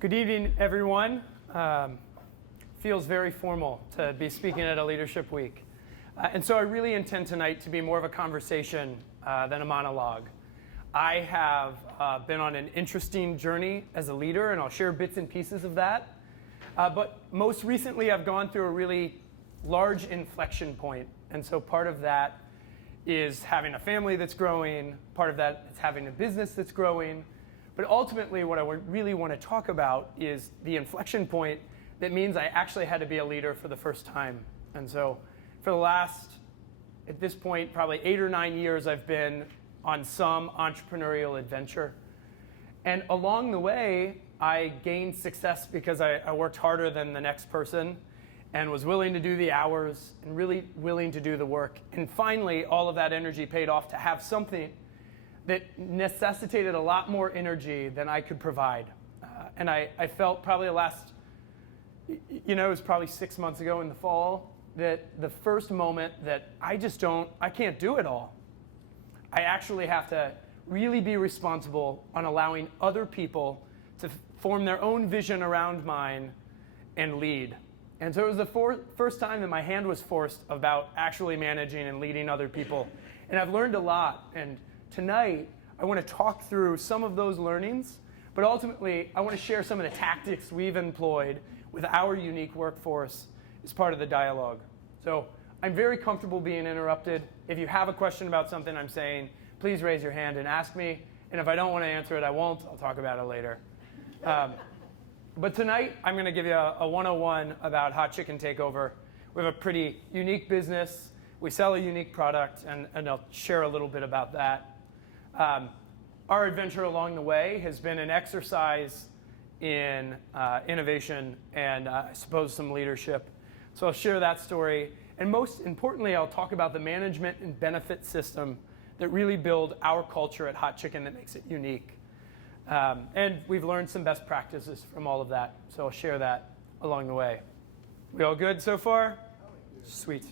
Good evening, everyone. Feels very formal to be speaking at a leadership week. And so I really intend tonight to be more of a conversation than a monologue. I have been on an interesting journey as a leader, and I'll share bits and pieces of that. But most recently, I've gone through a really large inflection point. And so part of that is having a family that's growing. Part of that is having a business that's growing. But ultimately, what I really want to talk about is the inflection point that means I actually had to be a leader for the first time. And so for the last, at this point, probably 8 or 9 years, I've been on some entrepreneurial adventure. And along the way, I gained success because I worked harder than the next person and was willing to do the hours and really willing to do the work. And finally, all of that energy paid off to have something that necessitated a lot more energy than I could provide. And I felt probably the last, it was probably 6 months ago in the fall, that the first moment that I can't do it all. I actually have to really be responsible on allowing other people to form their own vision around mine and lead. And so it was the first time that my hand was forced about actually managing and leading other people. And I've learned a lot. And tonight, I want to talk through some of those learnings, but ultimately, I want to share some of the tactics we've employed with our unique workforce as part of the dialogue. So I'm very comfortable being interrupted. If you have a question about something I'm saying, please raise your hand and ask me. And if I don't want to answer it, I won't. I'll talk about it later. But tonight, I'm going to give you a 101 about Hot Chicken Takeover. We have a pretty unique business. We sell a unique product, and I'll share a little bit about that. Our adventure along the way has been an exercise in innovation and I suppose some leadership. So I'll share that story. And most importantly, I'll talk about the management and benefit system that really build our culture at Hot Chicken that makes it unique. And we've learned some best practices from all of that. So I'll share that along the way. We all good so far? Sweet.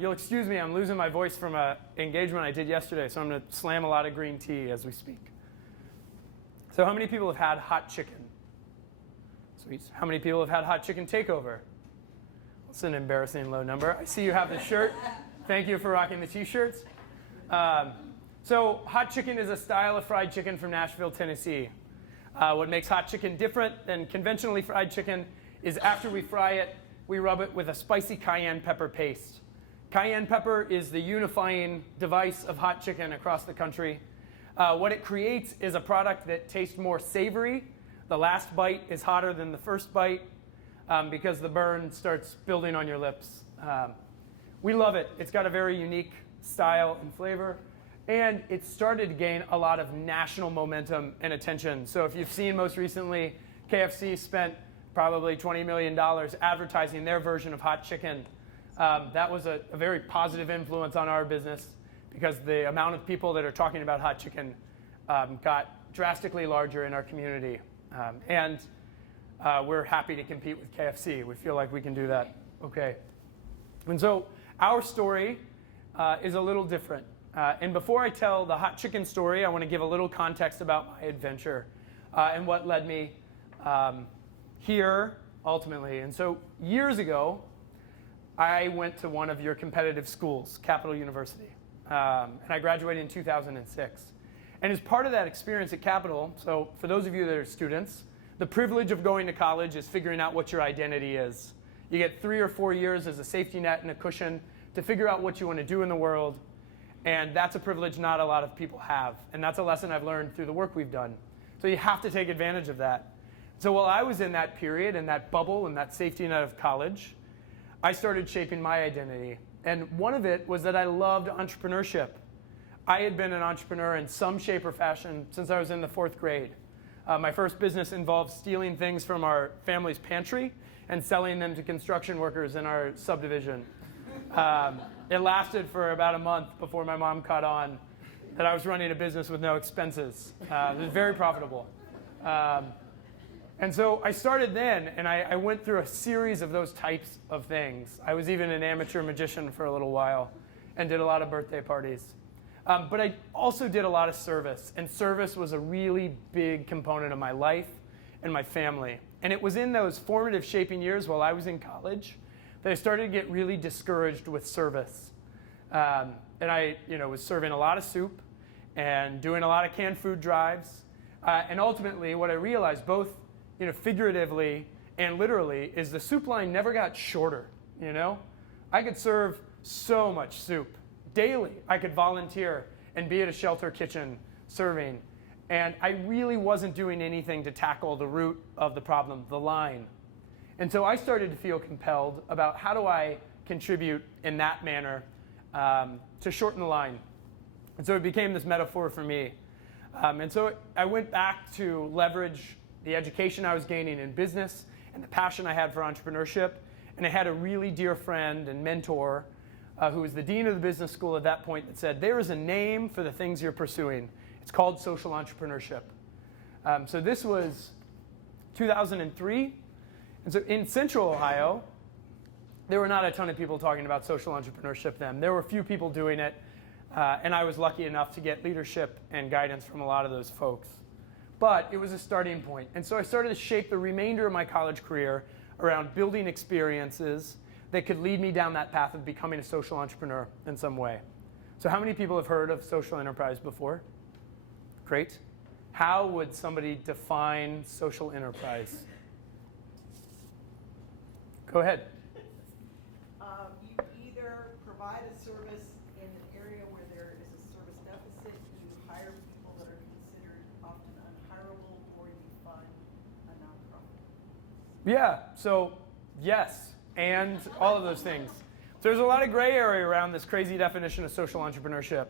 You'll excuse me, I'm losing my voice from an engagement I did yesterday, so I'm going to slam a lot of green tea as we speak. So how many people have had hot chicken? Sweet. How many people have had Hot Chicken Takeover? That's an embarrassing low number. I see you have the shirt. Thank you for rocking the t-shirts. So hot chicken is a style of fried chicken from Nashville, Tennessee. What makes hot chicken different than conventionally fried chicken is after we fry it, we rub it with a spicy cayenne pepper paste. Cayenne pepper is the unifying device of hot chicken across the country. What it creates is a product that tastes more savory. The last bite is hotter than the first bite because the burn starts building on your lips. We love it. It's got a very unique style and flavor. And it started to gain a lot of national momentum and attention. So if you've seen most recently, KFC spent probably $20 million advertising their version of hot chicken. That was a very positive influence on our business because the amount of people that are talking about hot chicken got drastically larger in our community. And we're happy to compete with KFC. We feel like we can do that okay. And so our story is a little different. And before I tell the hot chicken story, I want to give a little context about my adventure and what led me here ultimately. And so years ago, I went to one of your competitive schools, Capital University. And I graduated in 2006. And as part of that experience at Capital, so for those of you that are students, the privilege of going to college is figuring out what your identity is. You get 3 or 4 years as a safety net and a cushion to figure out what you want to do in the world. And that's a privilege not a lot of people have. And that's a lesson I've learned through the work we've done. So you have to take advantage of that. So while I was in that period, in that bubble, in that safety net of college, I started shaping my identity. And one of it was that I loved entrepreneurship. I had been an entrepreneur in some shape or fashion since I was in the 4th grade. My first business involved stealing things from our family's pantry and selling them to construction workers in our subdivision. It lasted for about a month before my mom caught on that I was running a business with no expenses. It was very profitable. And so I started then, and I went through a series of those types of things. I was even an amateur magician for a little while and did a lot of birthday parties. But I also did a lot of service, and service was a really big component of my life and my family. And it was in those formative shaping years while I was in college that I started to get really discouraged with service. And I was serving a lot of soup and doing a lot of canned food drives. And ultimately, what I realized, both figuratively and literally, is the soup line never got shorter. I could serve so much soup daily. I could volunteer and be at a shelter kitchen serving. And I really wasn't doing anything to tackle the root of the problem, the line. And so I started to feel compelled about how do I contribute in that manner to shorten the line. And so it became this metaphor for me. And so I went back to leverage the education I was gaining in business and the passion I had for entrepreneurship. And I had a really dear friend and mentor who was the dean of the business school at that point that said, there is a name for the things you're pursuing. It's called social entrepreneurship. So this was 2003. And so in Central Ohio, there were not a ton of people talking about social entrepreneurship then. There were a few people doing it. And I was lucky enough to get leadership and guidance from a lot of those folks. But it was a starting point. And so I started to shape the remainder of my college career around building experiences that could lead me down that path of becoming a social entrepreneur in some way. So how many people have heard of social enterprise before? Great. How would somebody define social enterprise? Go ahead. You either provide a service in an area where there is a service deficit, you hire people that are considered often unhireable, or you fund a nonprofit. Yeah, so yes, and all of those things. So there's a lot of gray area around this crazy definition of social entrepreneurship.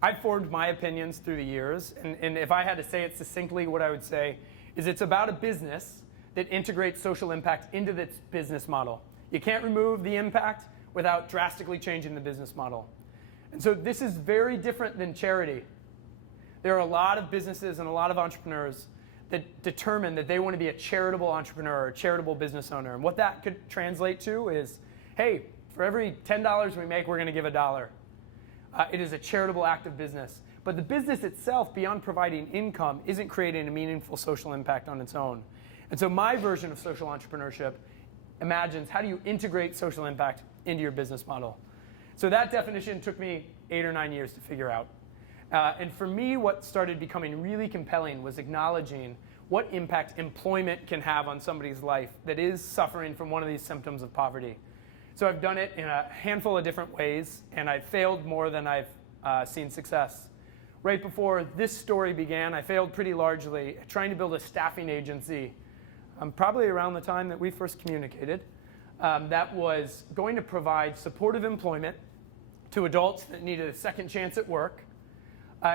I've formed my opinions through the years, and if I had to say it succinctly, what I would say is it's about a business that integrates social impact into its business model. You can't remove the impact without drastically changing the business model. And so this is very different than charity. There are a lot of businesses and a lot of entrepreneurs that determine that they want to be a charitable entrepreneur or a charitable business owner. And what that could translate to is, hey, for every $10 we make, we're going to give $1. It is a charitable act of business. But the business itself, beyond providing income, isn't creating a meaningful social impact on its own. And so my version of social entrepreneurship imagines how do you integrate social impact into your business model. So that definition took me 8 or 9 years to figure out. And for me, what started becoming really compelling was acknowledging what impact employment can have on somebody's life that is suffering from one of these symptoms of poverty. So I've done it in a handful of different ways, and I've failed more than I've seen success. Right before this story began, I failed pretty largely at trying to build a staffing agency, probably around the time that we first communicated, that was going to provide supportive employment to adults that needed a second chance at work,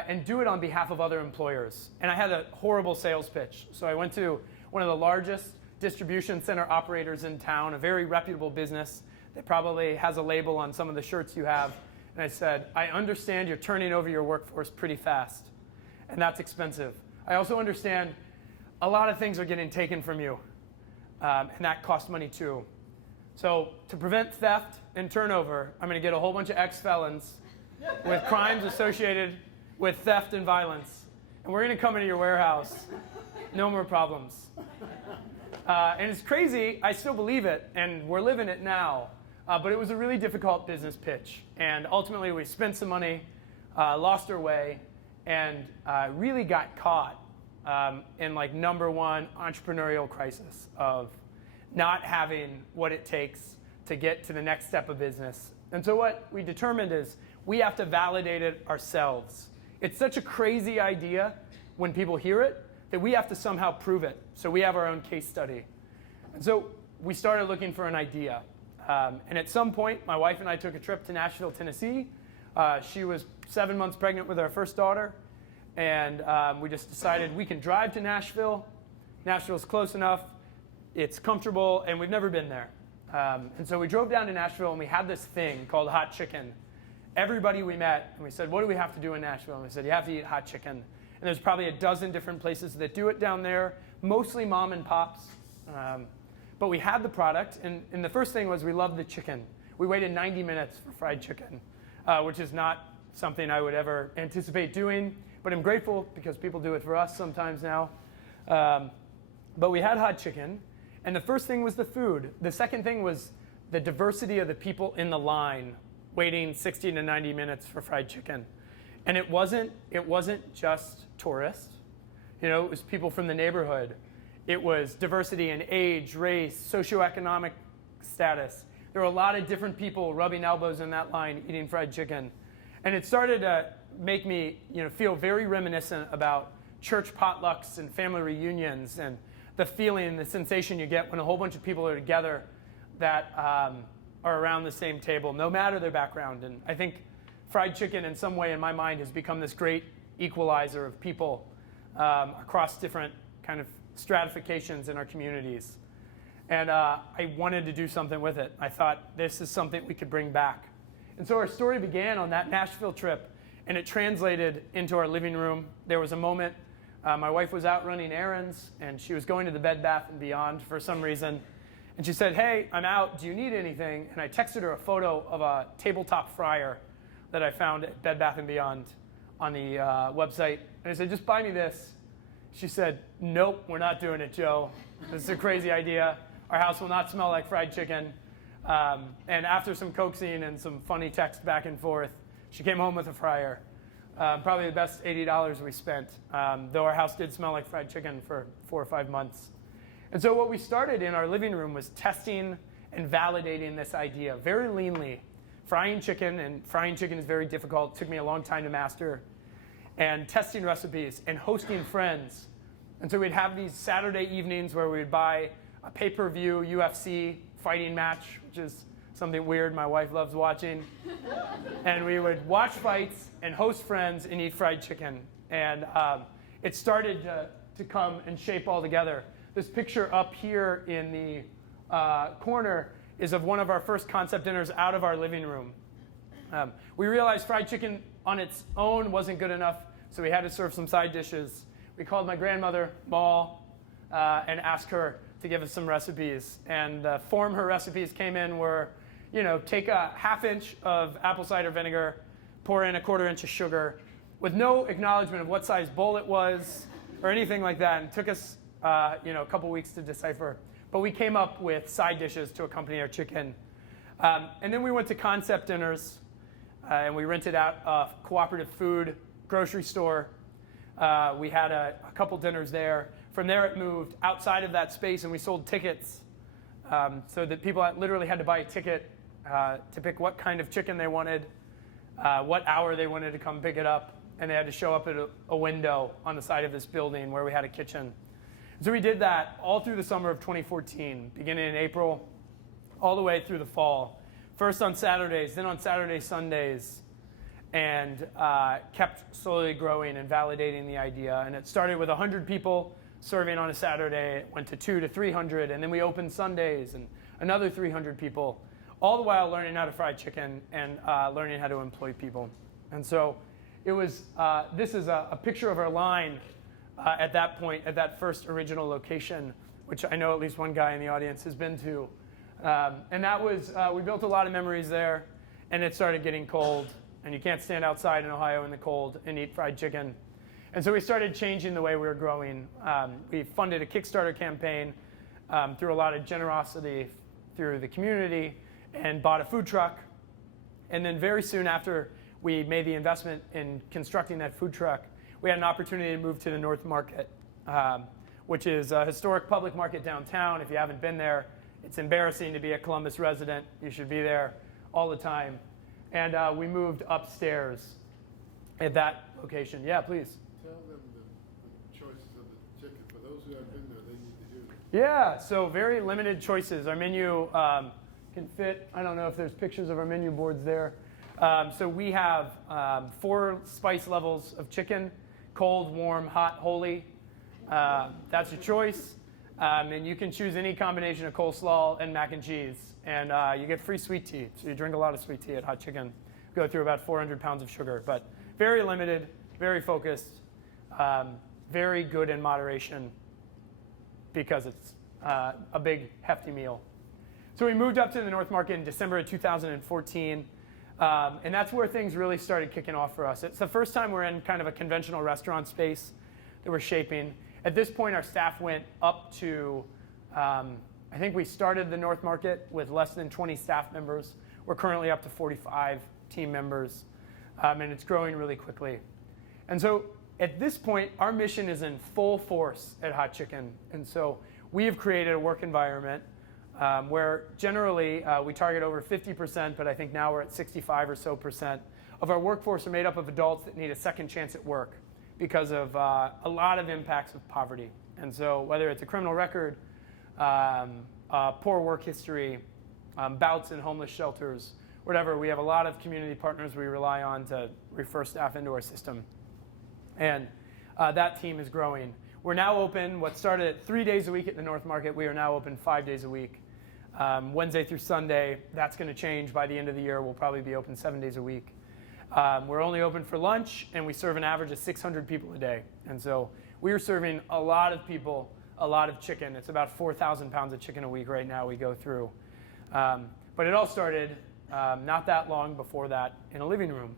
and do it on behalf of other employers. And I had a horrible sales pitch. So I went to one of the largest distribution center operators in town, a very reputable business that probably has a label on some of the shirts you have. And I said, I understand you're turning over your workforce pretty fast, and that's expensive. I also understand a lot of things are getting taken from you, and that costs money too. So to prevent theft and turnover, I'm going to get a whole bunch of ex-felons with crimes associated with theft and violence. And we're going to come into your warehouse. No more problems. And it's crazy. I still believe it, and we're living it now. But it was a really difficult business pitch. And ultimately, we spent some money, lost our way, and really got caught in like #1 entrepreneurial crisis of not having what it takes to get to the next step of business. And so what we determined is we have to validate it ourselves. It's such a crazy idea when people hear it that we have to somehow prove it. So we have our own case study. And so we started looking for an idea. And at some point, my wife and I took a trip to Nashville, Tennessee. She was 7 months pregnant with our first daughter. And we just decided we can drive to Nashville. Nashville's close enough. It's comfortable, and we've never been there. And so we drove down to Nashville, and we had this thing called hot chicken. Everybody we met, and we said, what do we have to do in Nashville? And we said, you have to eat hot chicken. And there's probably a dozen different places that do it down there, mostly mom and pops. But we had the product, and the first thing was we loved the chicken. We waited 90 minutes for fried chicken, which is not something I would ever anticipate doing, but I'm grateful because people do it for us sometimes now. But we had hot chicken, and the first thing was the food. The second thing was the diversity of the people in the line waiting 60 to 90 minutes for fried chicken. And it wasn't just tourists. You know, it was people from the neighborhood. It was diversity in age, race, socioeconomic status. There were a lot of different people rubbing elbows in that line eating fried chicken. And it started to make me, feel very reminiscent about church potlucks and family reunions and the feeling, the sensation you get when a whole bunch of people are together that are around the same table, no matter their background. And I think fried chicken in some way in my mind has become this great equalizer of people across different kind of stratifications in our communities. And I wanted to do something with it. I thought this is something we could bring back. And so our story began on that Nashville trip, and it translated into our living room. There was a moment, my wife was out running errands, and she was going to the Bed Bath & Beyond for some reason. And she said, "Hey, I'm out. Do you need anything?" And I texted her a photo of a tabletop fryer that I found at Bed Bath & Beyond on the website. And I said, "Just buy me this." She said, "Nope, we're not doing it, Joe. This is a crazy idea. Our house will not smell like fried chicken." And after some coaxing and some funny text back and forth, she came home with a fryer. Probably the best $80 we spent, though our house did smell like fried chicken for 4 or 5 months. And so what we started in our living room was testing and validating this idea very leanly. Frying chicken is very difficult. It took me a long time to master. And testing recipes and hosting friends. And so we'd have these Saturday evenings where we'd buy a pay-per-view UFC fighting match, which is something weird my wife loves watching. And we would watch fights and host friends and eat fried chicken. And it started to come and shape all together. This picture up here in the corner is of one of our first concept dinners out of our living room. We realized fried chicken on its own wasn't good enough, so we had to serve some side dishes. We called my grandmother, Ma, and asked her to give us some recipes. And the form her recipes came in were, take a ½ inch of apple cider vinegar, pour in a ¼ inch of sugar, with no acknowledgement of what size bowl it was or anything like that. And it took us, a couple weeks to decipher. But we came up with side dishes to accompany our chicken. And then we went to concept dinners, and we rented out a cooperative food grocery store. We had a couple dinners there. From there, it moved outside of that space, and we sold tickets so that people literally had to buy a ticket to pick what kind of chicken they wanted, what hour they wanted to come pick it up, and they had to show up at a window on the side of this building where we had a kitchen. So we did that all through the summer of 2014, beginning in April, all the way through the fall. First on Saturdays, then on Saturday, Sundays, and kept slowly growing and validating the idea. And it started with 100 people serving on a Saturday. It went to 200 to 300, and then we opened Sundays, and another 300 people, all the while learning how to fry chicken and learning how to employ people. And so it was, this is a picture of our line at that point, at that first original location, which I know at least one guy in the audience has been to. And that was, we built a lot of memories there, and it started getting cold, and you can't stand outside in Ohio in the cold and eat fried chicken. And so we started changing the way we were growing. We funded a Kickstarter campaign through a lot of generosity through the community and bought a food truck. And then very soon after we made the investment in constructing that food truck, we had an opportunity to move to the North Market, which is a historic public market downtown. If you haven't been there, it's embarrassing to be a Columbus resident. You should be there all the time. And we moved upstairs at that location. Yeah, please. Tell them the choices of the chicken. For those who have been there, they need to hear it. Yeah, so very limited choices. Our menu can fit, I don't know if there's pictures of our menu boards there. So we have 4 spice levels of chicken: cold, warm, hot, holy. That's your choice. And you can choose any combination of coleslaw and mac and cheese. And you get free sweet tea. So you drink a lot of sweet tea at Hot Chicken. Go through about 400 pounds of sugar. But very limited, very focused, very good in moderation because it's a big, hefty meal. So we moved up to the North Market in December of 2014. And that's where things really started kicking off for us. It's the first time we're in kind of a conventional restaurant space that we're shaping. At this point, our staff went up to, I think we started the North Market with less than 20 staff members. We're currently up to 45 team members, and it's growing really quickly. And so at this point, our mission is in full force at Hot Chicken. And so we have created a work environment where generally we target over 50%, but I think now we're at 65 or so percent of our workforce are made up of adults that need a second chance at work because of a lot of impacts of poverty. And so whether it's a criminal record, poor work history, bouts in homeless shelters, whatever, we have a lot of community partners we rely on to refer staff into our system. And that team is growing. We're now open, what started at 3 days a week at the North Market, we are now open 5 days a week. Wednesday through Sunday, that's going to change by the end of the year. We'll probably be open 7 days a week. We're only open for lunch, and we serve an average of 600 people a day. And so we are serving a lot of people, a lot of chicken. It's about 4,000 pounds of chicken a week right now we go through. But it all started not that long before that in a living room.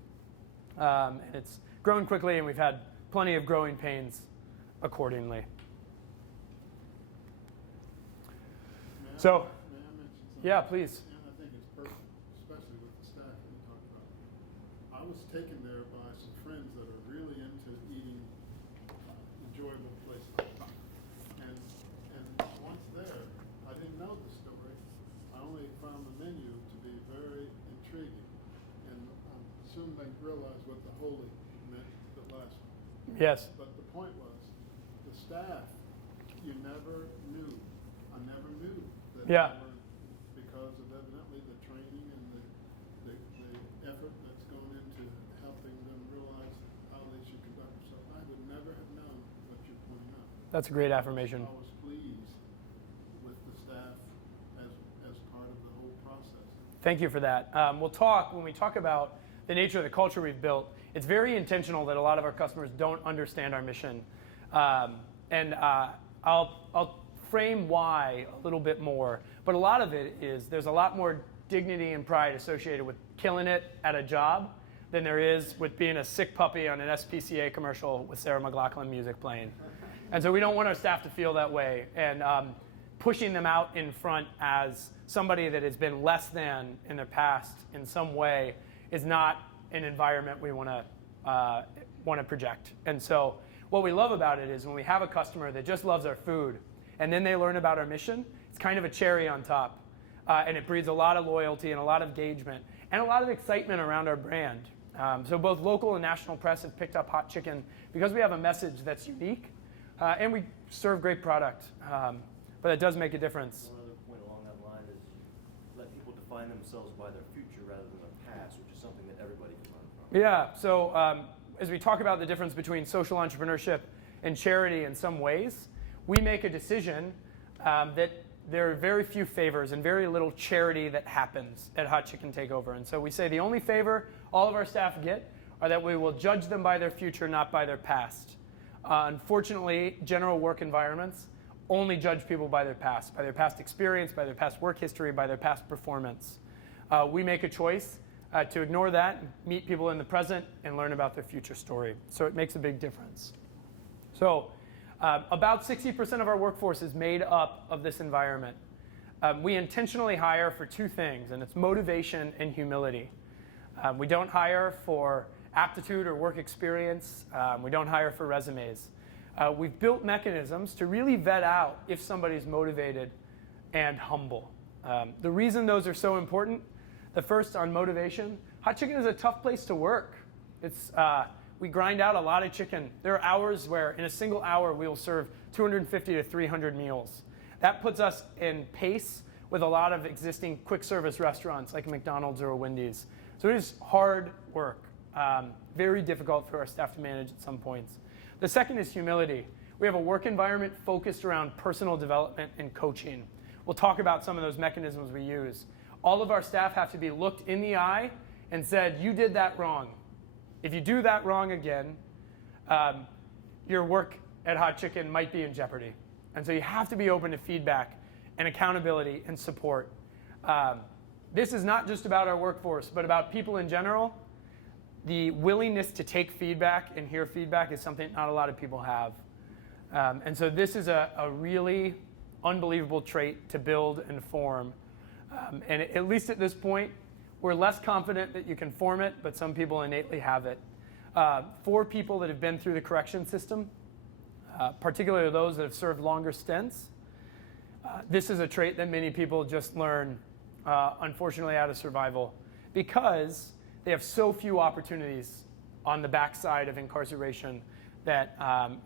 And it's grown quickly, and we've had plenty of growing pains accordingly. So, May I mention something? yeah, please. And I think it's perfect, especially with the staff that you talked about. I was taken there by some friends that are really into eating enjoyable places. And once there, I didn't know the story. I only found the menu to be very intriguing. And I assume they realized what the holy meant the last one. Yes. But the point was, the staff, you never knew. I never knew that Yeah. they were, because of evidently the training and the effort that's gone into helping them realize how they should conduct themselves. I would never have known what you're pointing out. That's a great affirmation. I was pleased with the staff as part of the whole process. Thank you for that. When we talk about the nature of the culture we've built, it's very intentional that a lot of our customers don't understand our mission. I'll frame why a little bit more, but a lot of it is there's a lot more dignity and pride associated with killing it at a job than there is with being a sick puppy on an SPCA commercial with Sarah McLachlan music playing. And so we don't want our staff to feel that way, and pushing them out in front as somebody that has been less than in their past in some way is not an environment we want to project. And so what we love about it is when we have a customer that just loves our food and then they learn about our mission, it's kind of a cherry on top. And it breeds a lot of loyalty and a lot of engagement and a lot of excitement around our brand. So both local and national press have picked up Hot Chicken because we have a message that's unique and we serve great product. But it does make a difference. One other point along that line is let people define themselves by their future rather than their past, which is something that everybody can learn from. Yeah, so as we talk about the difference between social entrepreneurship and charity in some ways, we make a decision that there are very few favors and very little charity that happens at Hot Chicken Takeover. And so we say the only favor all of our staff get are that we will judge them by their future, not by their past. Unfortunately, general work environments only judge people by their past experience, by their past work history, by their past performance. We make a choice to ignore that, meet people in the present, and learn about their future story. So it makes a big difference. So about 60% of our workforce is made up of this environment. We intentionally hire for two things, and it's motivation and humility. We don't hire for aptitude or work experience. We don't hire for resumes. We've built mechanisms to really vet out if somebody's motivated and humble. The reason those are so important, the first on motivation, Hot Chicken is a tough place to work. We grind out a lot of chicken. There are hours where in a single hour we will serve 250 to 300 meals. That puts us in pace with a lot of existing quick service restaurants like McDonald's or a Wendy's. So it is hard work, very difficult for our staff to manage at some points. The second is humility. We have a work environment focused around personal development and coaching. We'll talk about some of those mechanisms we use. All of our staff have to be looked in the eye and said, you did that wrong. If you do that wrong again, your work at Hot Chicken might be in jeopardy. And so you have to be open to feedback and accountability and support. This is not just about our workforce, but about people in general. The willingness to take feedback and hear feedback is something not a lot of people have. And so this is a really unbelievable trait to build and form. And at least at this point, we're less confident that you can form it, but some people innately have it. For people that have been through the correction system, particularly those that have served longer stints, this is a trait that many people just learn, unfortunately, out of survival, because they have so few opportunities on the backside of incarceration that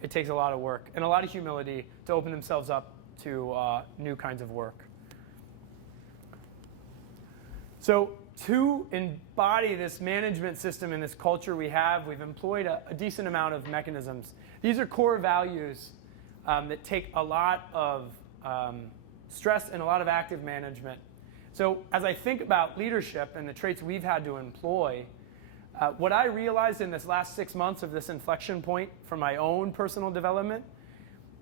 it takes a lot of work and a lot of humility to open themselves up to new kinds of work. So to embody this management system and this culture we have, we've employed a decent amount of mechanisms. These are core values that take a lot of stress and a lot of active management. So as I think about leadership and the traits we've had to employ, what I realized in this last 6 months of this inflection point for my own personal development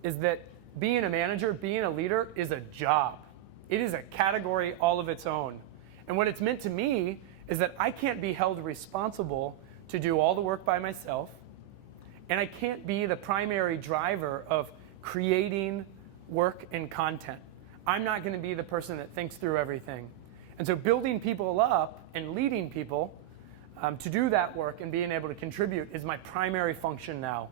is that being a manager, being a leader is a job. It is a category all of its own. And what it's meant to me is that I can't be held responsible to do all the work by myself, and I can't be the primary driver of creating work and content. I'm not going to be the person that thinks through everything. And so building people up and leading people to do that work and being able to contribute is my primary function now.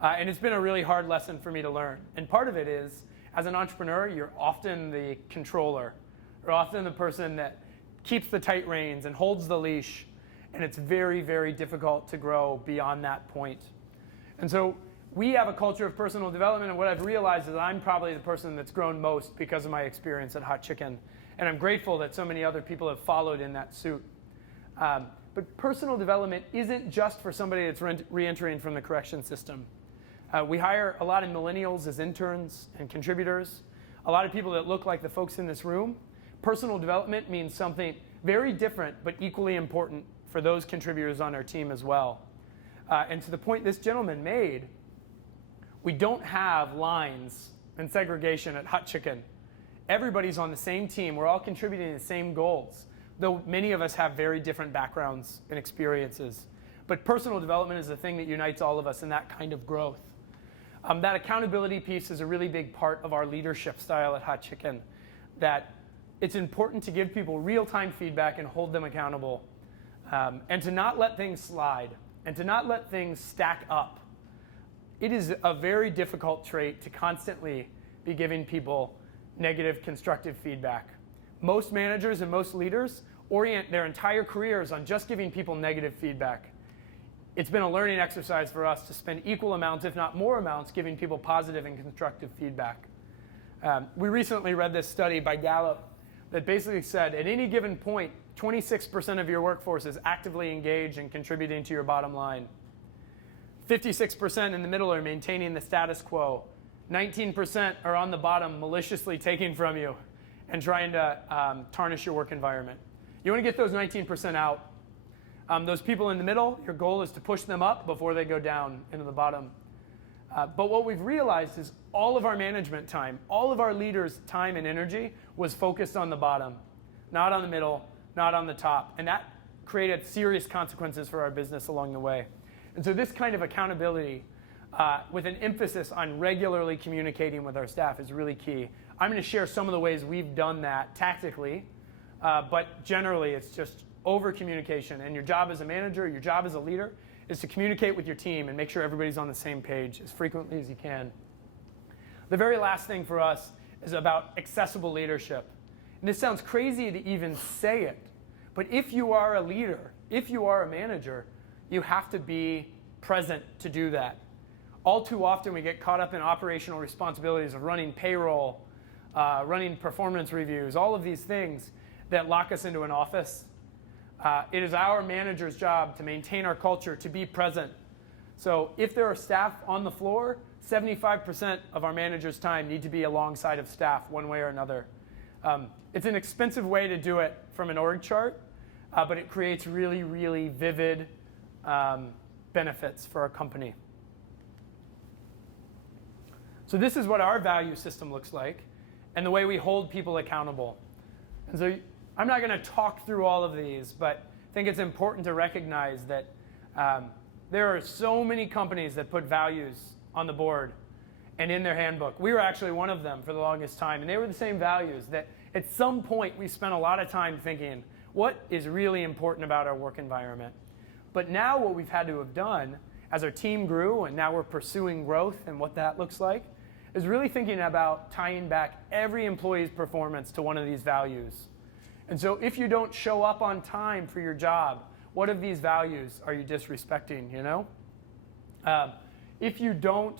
And it's been a really hard lesson for me to learn. And part of it is, as an entrepreneur, you're often the controller, or often the person that keeps the tight reins and holds the leash. And it's very, very difficult to grow beyond that point. And so we have a culture of personal development, and what I've realized is that I'm probably the person that's grown most because of my experience at Hot Chicken. And I'm grateful that so many other people have followed in that suit. But personal development isn't just for somebody that's re-entering from the correction system. We hire a lot of millennials as interns and contributors, a lot of people that look like the folks in this room. Personal development means something very different but equally important for those contributors on our team as well. And to the point this gentleman made, we don't have lines and segregation at Hot Chicken. Everybody's on the same team. We're all contributing to the same goals, though many of us have very different backgrounds and experiences. But personal development is the thing that unites all of us in that kind of growth. That accountability piece is a really big part of our leadership style at Hot Chicken, that it's important to give people real-time feedback and hold them accountable, and to not let things slide, and to not let things stack up. It is a very difficult trait to constantly be giving people negative, constructive feedback. Most managers and most leaders orient their entire careers on just giving people negative feedback. It's been a learning exercise for us to spend equal amounts, if not more amounts, giving people positive and constructive feedback. We recently read this study by Gallup that basically said at any given point, 26% of your workforce is actively engaged and contributing to your bottom line. 56% in the middle are maintaining the status quo. 19% are on the bottom maliciously taking from you and trying to tarnish your work environment. You want to get those 19% out. Those people in the middle, your goal is to push them up before they go down into the bottom. But what we've realized is all of our management time, all of our leaders' time and energy was focused on the bottom, not on the middle, not on the top. And that created serious consequences for our business along the way. And so this kind of accountability with an emphasis on regularly communicating with our staff is really key. I'm going to share some of the ways we've done that tactically, but generally it's just over communication. And your job as a manager, your job as a leader, is to communicate with your team and make sure everybody's on the same page as frequently as you can. The very last thing for us is about accessible leadership. And this sounds crazy to even say it, but if you are a leader, if you are a manager, you have to be present to do that. All too often we get caught up in operational responsibilities of running payroll, running performance reviews, all of these things that lock us into an office. It is our manager's job to maintain our culture, to be present. So if there are staff on the floor, 75% of our manager's time need to be alongside of staff one way or another. It's an expensive way to do it from an org chart, but it creates really, really vivid benefits for our company. So this is what our value system looks like and the way we hold people accountable. And so I'm not going to talk through all of these, but I think it's important to recognize that there are so many companies that put values on the board, and in their handbook. We were actually one of them for the longest time, and they were the same values that at some point we spent a lot of time thinking, what is really important about our work environment? But now what we've had to have done as our team grew, and now we're pursuing growth and what that looks like, is really thinking about tying back every employee's performance to one of these values. And so if you don't show up on time for your job, what of these values are you disrespecting, you know? If you don't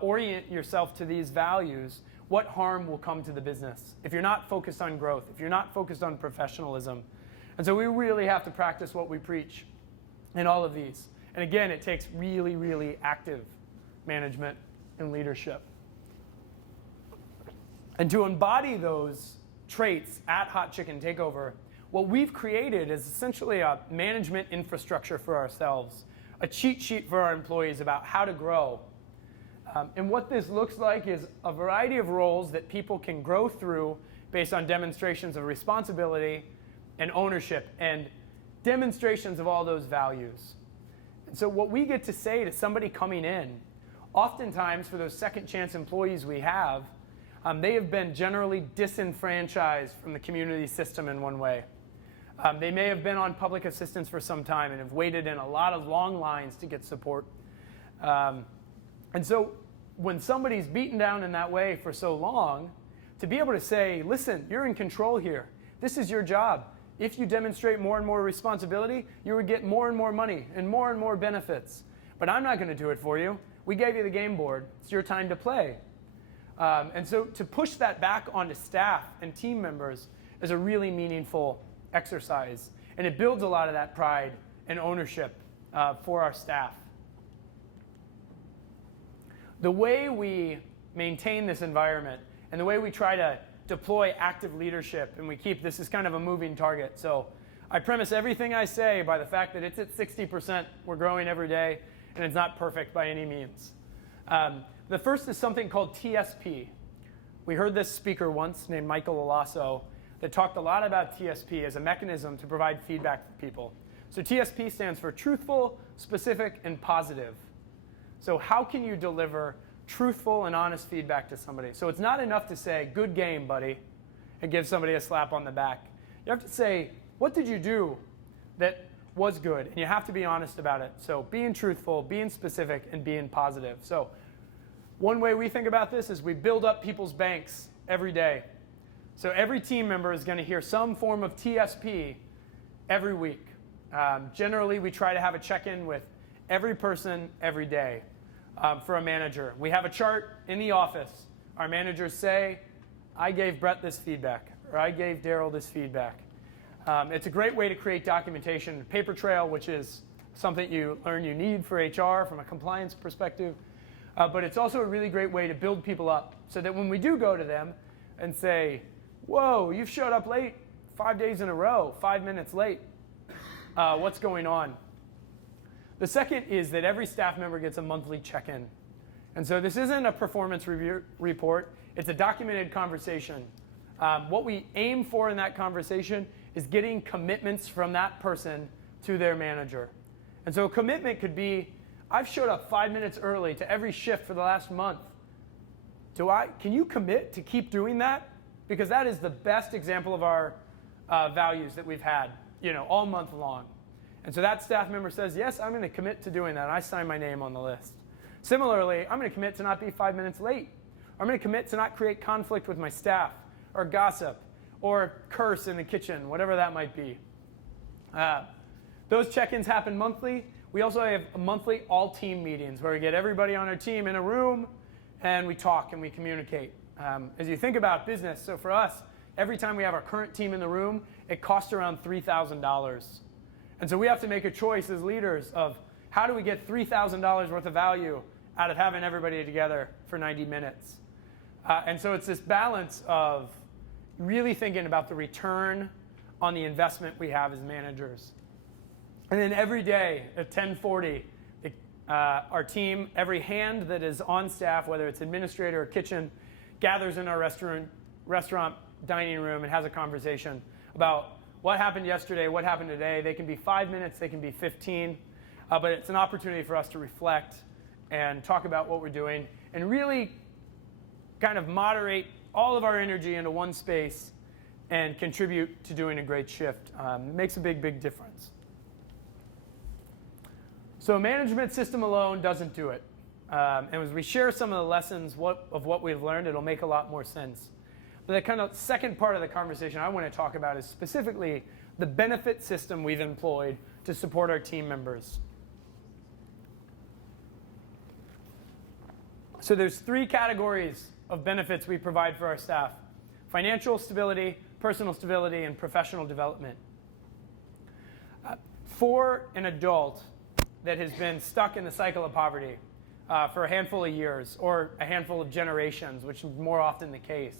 orient yourself to these values, what harm will come to the business if you're not focused on growth, if you're not focused on professionalism? And so we really have to practice what we preach in all of these. And again, it takes really, really active management and leadership. And to embody those traits at Hot Chicken Takeover, what we've created is essentially a management infrastructure for ourselves, a cheat sheet for our employees about how to grow. And what this looks like is a variety of roles that people can grow through based on demonstrations of responsibility and ownership and demonstrations of all those values. And so what we get to say to somebody coming in, oftentimes for those second chance employees we have, they have been generally disenfranchised from the community system in one way. They may have been on public assistance for some time and have waited in a lot of long lines to get support. And so when somebody's beaten down in that way for so long, to be able to say, listen, you're in control here. This is your job. If you demonstrate more and more responsibility, you would get more and more money and more benefits. But I'm not going to do it for you. We gave you the game board. It's your time to play. And so to push that back onto staff and team members is a really meaningful exercise. And it builds a lot of that pride and ownership for our staff. The way we maintain this environment and the way we try to deploy active leadership, and we keep this as kind of a moving target. So I premise everything I say by the fact that it's at 60%, we're growing every day, and it's not perfect by any means. The first is something called TSP. We heard this speaker once named Michael Olasso that talked a lot about TSP as a mechanism to provide feedback for people. So TSP stands for truthful, specific, and positive. So how can you deliver truthful and honest feedback to somebody? So it's not enough to say, good game, buddy, and give somebody a slap on the back. You have to say, what did you do that was good? And you have to be honest about it. So being truthful, being specific, and being positive. So one way we think about this is we build up people's banks every day. So every team member is going to hear some form of TSP every week. Generally, we try to have a check-in with every person every day. For a manager, we have a chart in the office. Our managers say, I gave Brett this feedback, or I gave Daryl this feedback. It's a great way to create documentation, paper trail, which is something you learn you need for HR from a compliance perspective. But it's also a really great way to build people up so that when we do go to them and say, whoa, you've showed up late 5 days in a row, 5 minutes late. What's going on? The second is that every staff member gets a monthly check-in. And so this isn't a performance review report. It's a documented conversation. What we aim for in that conversation is getting commitments from that person to their manager. And so a commitment could be, I've showed up 5 minutes early to every shift for the last month. Can you commit to keep doing that? Because that is the best example of our values that we've had, all month long. And so that staff member says, yes, I'm going to commit to doing that. And I sign my name on the list. Similarly, I'm going to commit to not be 5 minutes late. I'm going to commit to not create conflict with my staff or gossip or curse in the kitchen, whatever that might be. Those check-ins happen monthly. We also have monthly all-team meetings where we get everybody on our team in a room and we talk and we communicate. As you think about business, so for us, every time we have our current team in the room, it costs around $3,000. And so we have to make a choice as leaders of how do we get $3,000 worth of value out of having everybody together for 90 minutes. And so it's this balance of really thinking about the return on the investment we have as managers. And then every day at 10:40, our team, every hand that is on staff, whether it's administrator or kitchen, gathers in our restaurant dining room and has a conversation about what happened yesterday, what happened today. They can be 5 minutes, they can be 15, but it's an opportunity for us to reflect and talk about what we're doing and really kind of moderate all of our energy into one space and contribute to doing a great shift. It makes a big, big difference. So a management system alone doesn't do it. And as we share some of the lessons of what we've learned, it'll make a lot more sense. But the kind of second part of the conversation I want to talk about is specifically the benefit system we've employed to support our team members. So there's 3 categories of benefits we provide for our staff: financial stability, personal stability, and professional development. For an adult that has been stuck in the cycle of poverty for a handful of years or a handful of generations, which is more often the case,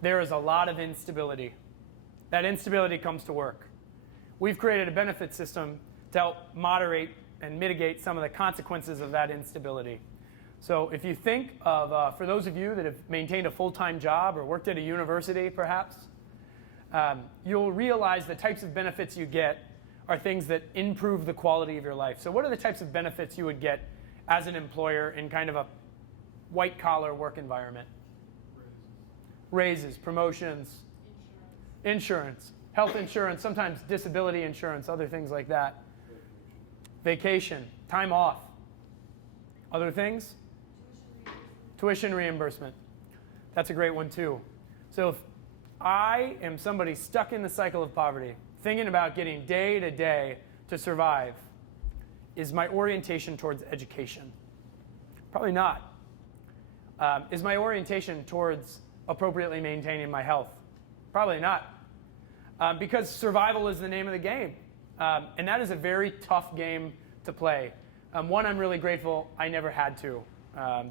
there is a lot of instability. That instability comes to work. We've created a benefit system to help moderate and mitigate some of the consequences of that instability. So if you think of, for those of you that have maintained a full-time job or worked at a university perhaps, you'll realize the types of benefits you get are things that improve the quality of your life. So what are the types of benefits you would get as an employer in kind of a white-collar work environment? Raises, promotions, insurance, health insurance, sometimes disability insurance, other things like that. Vacation, time off. Other things? Tuition reimbursement. That's a great one too. So if I am somebody stuck in the cycle of poverty, thinking about getting day to day to survive, is my orientation towards education? Probably not. Is my orientation towards appropriately maintaining my health? Probably not. Because survival is the name of the game. And that is a very tough game to play. One, I'm really grateful I never had to,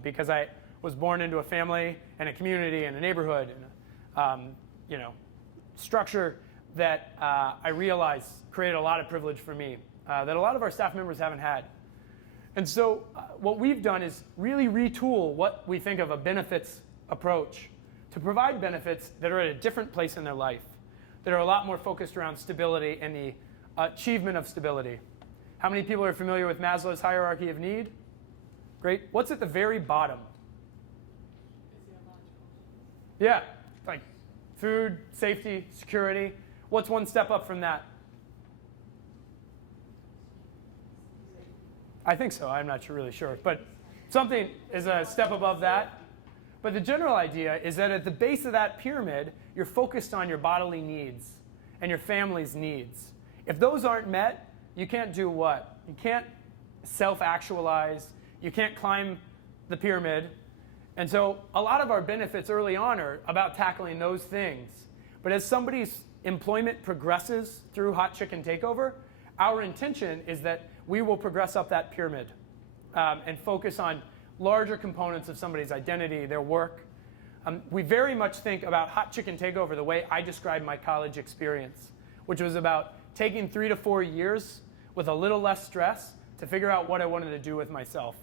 because I was born into a family and a community and a neighborhood and structure that I realized created a lot of privilege for me that a lot of our staff members haven't had. And so what we've done is really retool what we think of a benefits approach to provide benefits that are at a different place in their life, that are a lot more focused around stability and the achievement of stability. How many people are familiar with Maslow's hierarchy of need? Great. What's at the very bottom? Yeah, like food, safety, security. What's one step up from that? I think so. I'm not really sure. But something is a step above that. But the general idea is that at the base of that pyramid, you're focused on your bodily needs and your family's needs. If those aren't met, you can't do what? You can't self-actualize. You can't climb the pyramid. And so a lot of our benefits early on are about tackling those things. But as somebody's employment progresses through Hot Chicken Takeover, our intention is that we will progress up that pyramid and focus on larger components of somebody's identity, their work. We very much think about Hot Chicken Takeover the way I described my college experience, which was about taking 3 to 4 years with a little less stress to figure out what I wanted to do with myself.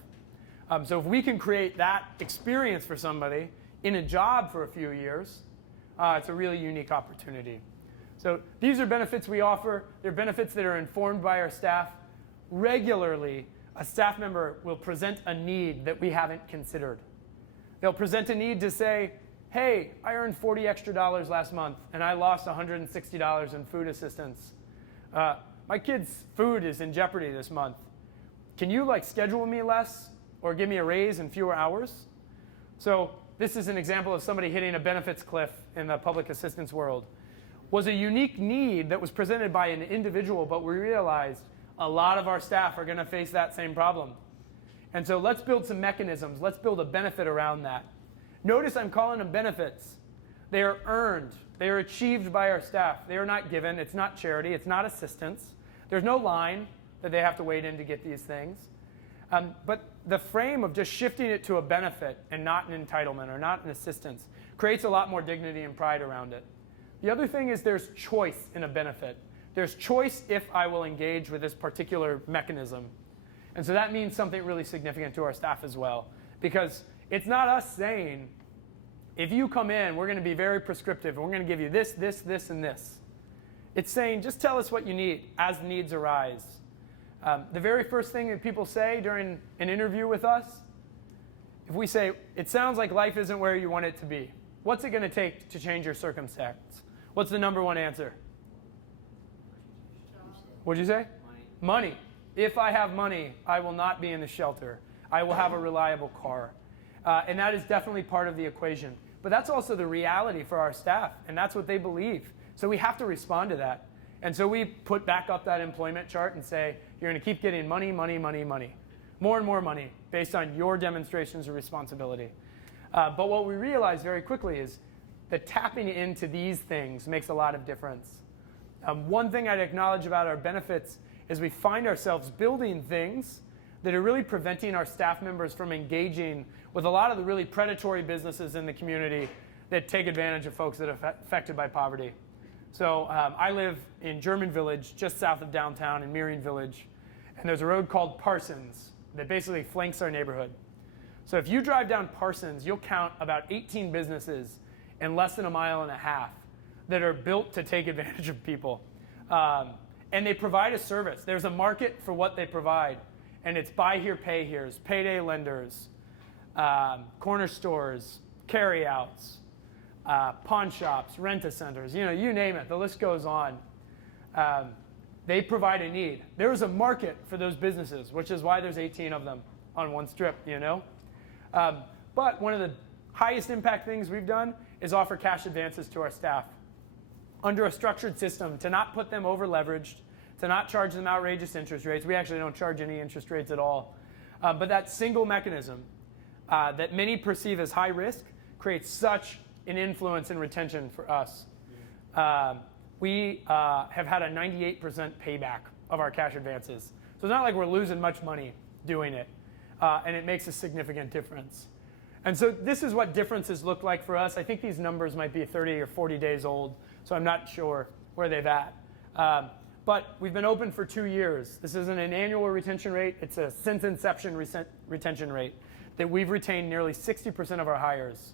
So if we can create that experience for somebody in a job for a few years, it's a really unique opportunity. So these are benefits we offer. They're benefits that are informed by our staff. Regularly, a staff member will present a need that we haven't considered. They'll present a need to say, hey, I earned $40 extra last month, and I lost $160 in food assistance. My kid's food is in jeopardy this month. Can you schedule me less or give me a raise in fewer hours? So this is an example of somebody hitting a benefits cliff in the public assistance world. Was a unique need that was presented by an individual, but we realized a lot of our staff are going to face that same problem. And so let's build some mechanisms. Let's build a benefit around that. Notice I'm calling them benefits. They are earned. They are achieved by our staff. They are not given. It's not charity. It's not assistance. There's no line that they have to wait in to get these things. But the frame of just shifting it to a benefit and not an entitlement or not an assistance creates a lot more dignity and pride around it. The other thing is there's choice in a benefit. There's choice if I will engage with this particular mechanism. And so that means something really significant to our staff as well. Because it's not us saying, if you come in, we're going to be very prescriptive. And we're going to give you this, this, this, and this. It's saying, just tell us what you need as needs arise. The very first thing that people say during an interview with us if we say, it sounds like life isn't where you want it to be, what's it going to take to change your circumstance? What's the number one answer? What'd you say? Money. If I have money, I will not be in the shelter. I will have a reliable car. And that is definitely part of the equation. But that's also the reality for our staff, and that's what they believe. So we have to respond to that. And so we put back up that employment chart and say, you're going to keep getting money, money, money, money. More and more money based on your demonstrations of responsibility. But what we realize very quickly is that tapping into these things makes a lot of difference. One thing I'd acknowledge about our benefits is we find ourselves building things that are really preventing our staff members from engaging with a lot of the really predatory businesses in the community that take advantage of folks that are affected by poverty. So I live in German Village, just south of downtown in Marion Village, and there's a road called Parsons that basically flanks our neighborhood. So if you drive down Parsons, you'll count about 18 businesses in less than a mile and a half that are built to take advantage of people. And they provide a service. There's a market for what they provide. And it's buy here, pay here's, payday lenders, corner stores, carryouts, pawn shops, rent-a-centers, you name it. The list goes on. They provide a need. There is a market for those businesses, which is why there's 18 of them on one strip, But one of the highest impact things we've done is offer cash advances to our staff under a structured system to not put them over leveraged, to not charge them outrageous interest rates. We actually don't charge any interest rates at all. But that single mechanism that many perceive as high risk creates such an influence and retention for us. We have had a 98% payback of our cash advances. So it's not like we're losing much money doing it. And it makes a significant difference. And so this is what differences look like for us. I think these numbers might be 30 or 40 days old, so I'm not sure where they've at. But we've been open for 2 years. This isn't an annual retention rate. It's a since inception retention rate that we've retained nearly 60% of our hires.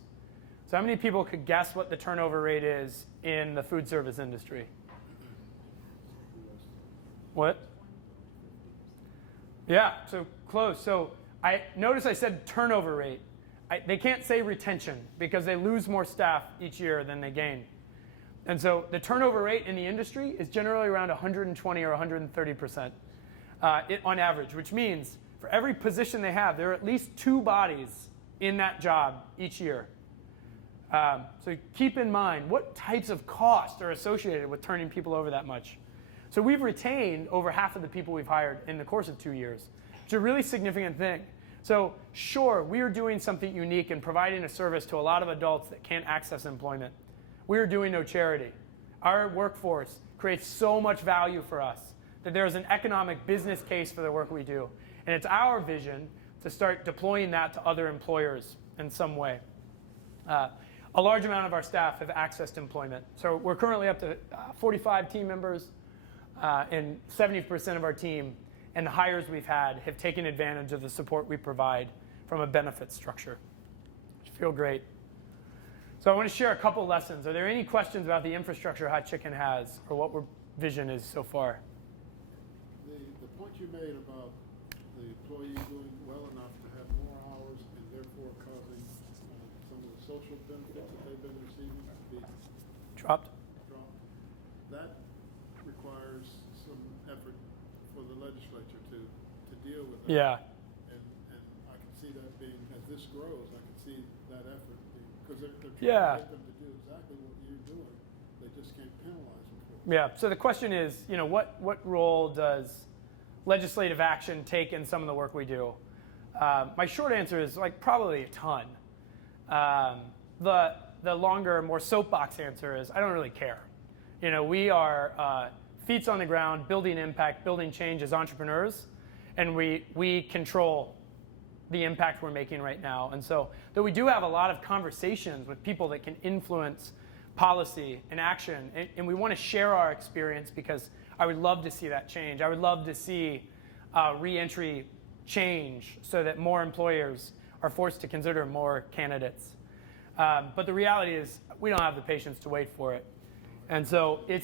So how many people could guess what the turnover rate is in the food service industry? What? Yeah, so close. So notice I said turnover rate. They can't say retention because they lose more staff each year than they gain. And so the turnover rate in the industry is generally around 120 or 130% on average, which means for every position they have, there are at least 2 bodies in that job each year. So keep in mind what types of costs are associated with turning people over that much. So we've retained over half of the people we've hired in the course of 2 years. It's a really significant thing. So sure, we are doing something unique and providing a service to a lot of adults that can't access employment. We are doing no charity. Our workforce creates so much value for us that there is an economic business case for the work we do. And it's our vision to start deploying that to other employers in some way. A large amount of our staff have accessed employment. So we're currently up to 45 team members, and 70% of our team and the hires we've had have taken advantage of the support we provide from a benefit structure, which feel great. So I want to share a couple lessons. Are there any questions about the infrastructure Hot Chicken has or what our vision is so far? The point you made about the employee doing well enough to have more hours and therefore causing some of the social benefits that they've been receiving to be Dropped? that requires some effort for the legislature to deal with that. Yeah. And I can see that being, as this grows, I can see that effort being, because they're trying Yeah. to get them to do exactly what you're doing. They just can't penalize them for it. Yeah. So the question is, what role does legislative action take in some of the work we do? My short answer is probably a ton. The longer, more soapbox answer is I don't really care. We are feet on the ground, building impact, building change as entrepreneurs, and we control the impact we're making right now. And so, though we do have a lot of conversations with people that can influence policy and action, and we want to share our experience because I would love to see that change. I would love to see reentry change so that more employers are forced to consider more candidates. But the reality is we don't have the patience to wait for it. And so we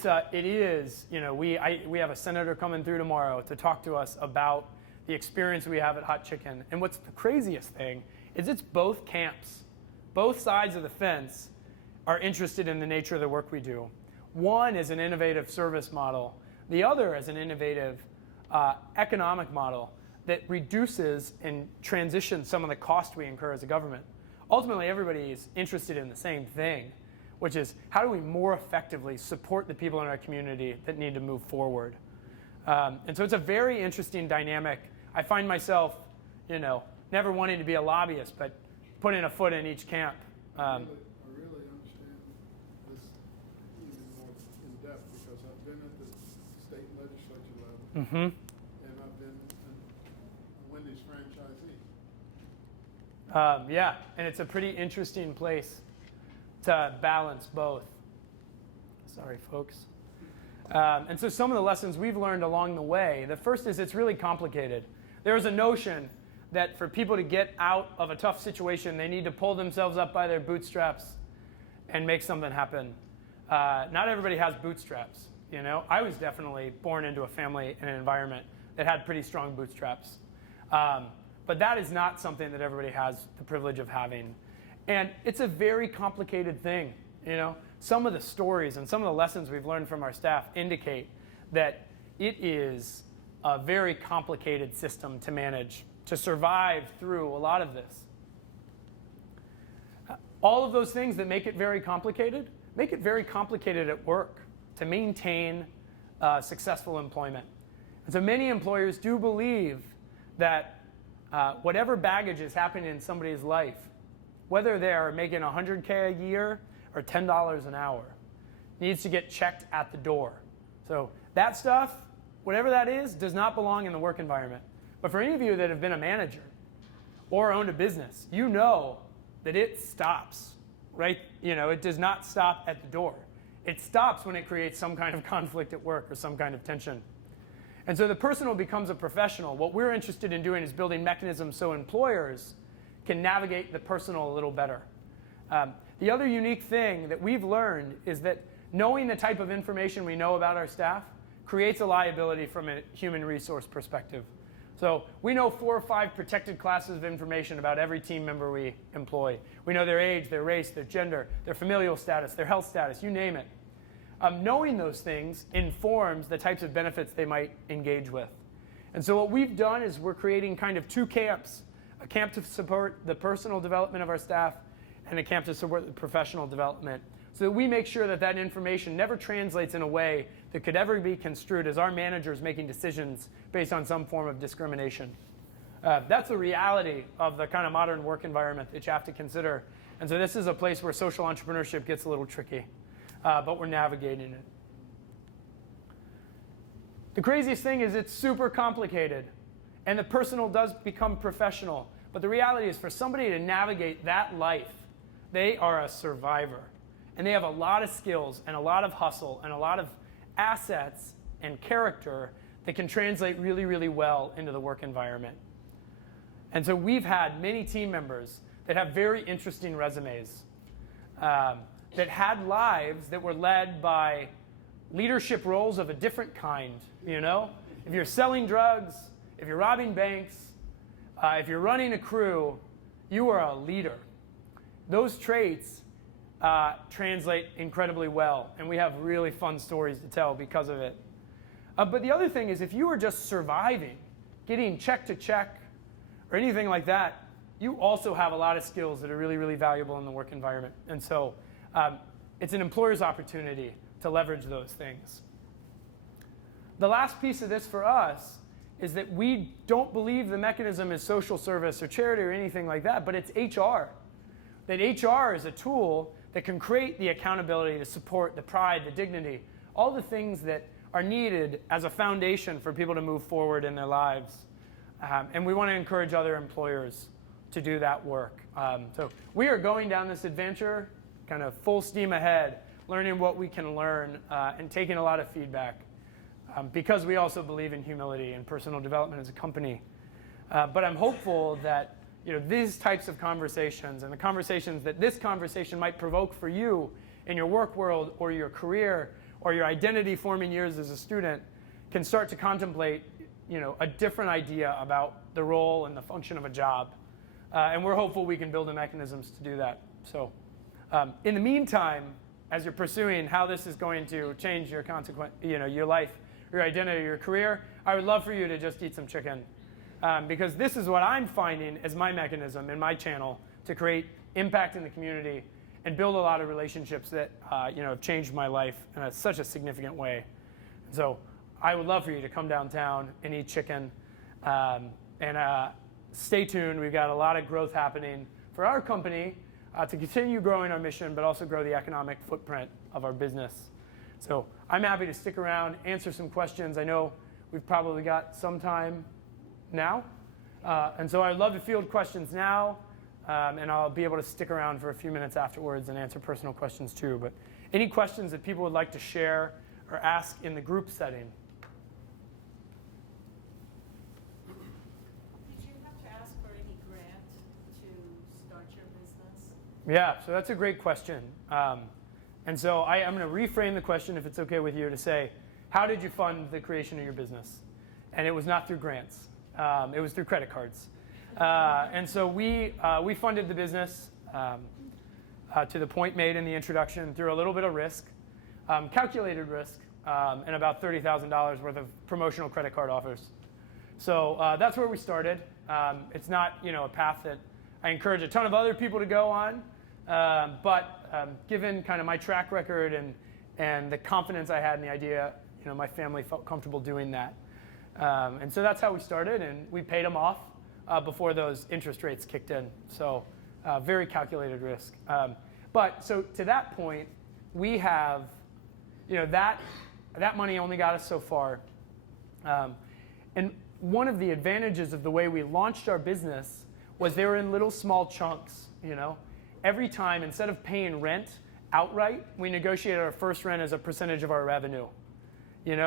have a senator coming through tomorrow to talk to us about the experience we have at Hot Chicken. And what's the craziest thing is it's both camps. Both sides of the fence are interested in the nature of the work we do. One is an innovative service model. The other is an innovative economic model that reduces and transitions some of the cost we incur as a government. Ultimately, everybody is interested in the same thing, which is how do we more effectively support the people in our community that need to move forward. And so it's a very interesting dynamic. I find myself, never wanting to be a lobbyist, but putting a foot in each camp. I really understand this even more in depth because I've been at the state legislature level and I've been a Wendy's franchisee. Yeah, and it's a pretty interesting place to balance both. Sorry, folks. And so some of the lessons we've learned along the way, the first is it's really complicated. There's a notion that for people to get out of a tough situation, they need to pull themselves up by their bootstraps and make something happen. Not everybody has bootstraps. I was definitely born into a family and an environment that had pretty strong bootstraps. But that is not something that everybody has the privilege of having. And it's a very complicated thing. Some of the stories and some of the lessons we've learned from our staff indicate that it is a very complicated system to manage, to survive through a lot of this. All of those things that make it very complicated at work to maintain successful employment. And so many employers do believe that whatever baggage is happening in somebody's life, whether they're making $100K a year or $10 an hour, needs to get checked at the door. So that stuff, whatever that is, does not belong in the work environment. But for any of you that have been a manager or owned a business, you know that it stops, right? It does not stop at the door. It stops when it creates some kind of conflict at work or some kind of tension. And so the personal becomes a professional. What we're interested in doing is building mechanisms so employers can navigate the personal a little better. The other unique thing that we've learned is that knowing the type of information we know about our staff creates a liability from a human resource perspective. So we know 4 or 5 protected classes of information about every team member we employ. We know their age, their race, their gender, their familial status, their health status, you name it. Knowing those things informs the types of benefits they might engage with. And so what we've done is we're creating kind of 2 camps, a camp to support the personal development of our staff and a camp to support the professional development, so that we make sure that that information never translates in a way that could ever be construed as our managers making decisions based on some form of discrimination. That's the reality of the kind of modern work environment that you have to consider. And so this is a place where social entrepreneurship gets a little tricky, but we're navigating it. The craziest thing is it's super complicated, and the personal does become professional. But the reality is for somebody to navigate that life, they are a survivor. And they have a lot of skills and a lot of hustle and a lot of assets and character that can translate really, really well into the work environment. And so we've had many team members that have very interesting resumes, that had lives that were led by leadership roles of a different kind. If you're selling drugs, if you're robbing banks, if you're running a crew, you are a leader. Those traits translate incredibly well, and we have really fun stories to tell because of it. But the other thing is, if you are just surviving, getting check to check, or anything like that, you also have a lot of skills that are really, really valuable in the work environment. And so it's an employer's opportunity to leverage those things. The last piece of this for us is that we don't believe the mechanism is social service or charity or anything like that, but it's HR. That HR is a tool that can create the accountability, the support, the pride, the dignity, all the things that are needed as a foundation for people to move forward in their lives. And we want to encourage other employers to do that work. So we are going down this adventure kind of full steam ahead, learning what we can learn and taking a lot of feedback because we also believe in humility and personal development as a company. But I'm hopeful that these types of conversations and the conversations that this conversation might provoke for you in your work world or your career or your identity forming years as a student can start to contemplate a different idea about the role and the function of a job. And we're hopeful we can build the mechanisms to do that. So in the meantime, as you're pursuing how this is going to change your your life, your identity, your career, I would love for you to just eat some chicken. Because this is what I'm finding as my mechanism in my channel to create impact in the community and build a lot of relationships that have changed my life in such a significant way. So I would love for you to come downtown and eat chicken. And stay tuned. We've got a lot of growth happening for our company to continue growing our mission, but also grow the economic footprint of our business. So I'm happy to stick around, answer some questions. I know we've probably got some time now. And so I'd love to field questions now. And I'll be able to stick around for a few minutes afterwards and answer personal questions too. But any questions that people would like to share or ask in the group setting? Did you have to ask for any grant to start your business? Yeah, so that's a great question. And so I'm going to reframe the question, if it's okay with you, to say, how did you fund the creation of your business? And it was not through grants. It was through credit cards. And so we funded the business to the point made in the introduction through a little bit of risk, calculated risk, and about $30,000 worth of promotional credit card offers. So that's where we started. It's not a path that I encourage a ton of other people to go on, but given kind of my track record and the confidence I had in the idea, my family felt comfortable doing that. And so that's how we started, and we paid them off before those interest rates kicked in. So very calculated risk. But so to that point, we have, that money only got us so far. And one of the advantages of the way we launched our business was they were in little small chunks. Every time, instead of paying rent outright, we negotiated our first rent as a percentage of our revenue.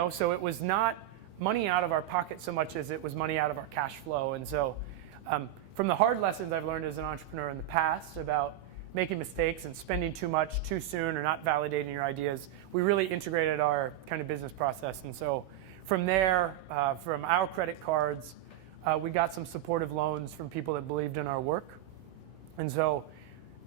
So it was not money out of our pocket so much as it was money out of our cash flow. And so from the hard lessons I've learned as an entrepreneur in the past about making mistakes and spending too much too soon or not validating your ideas, we really integrated our kind of business process. And so from there, from our credit cards, we got some supportive loans from people that believed in our work. And so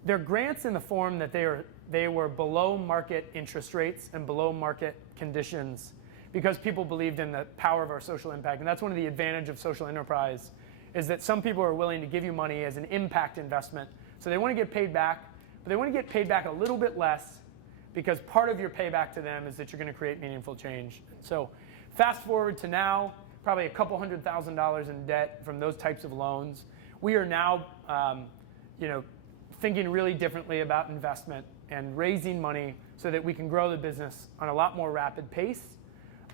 they're grants in the form that they were below market interest rates and below market conditions because people believed in the power of our social impact. And that's one of the advantages of social enterprise, is that some people are willing to give you money as an impact investment. So they want to get paid back, but they want to get paid back a little bit less because part of your payback to them is that you're going to create meaningful change. So fast forward to now, probably a couple $100,000 in debt from those types of loans. We are now thinking really differently about investment and raising money so that we can grow the business on a lot more rapid pace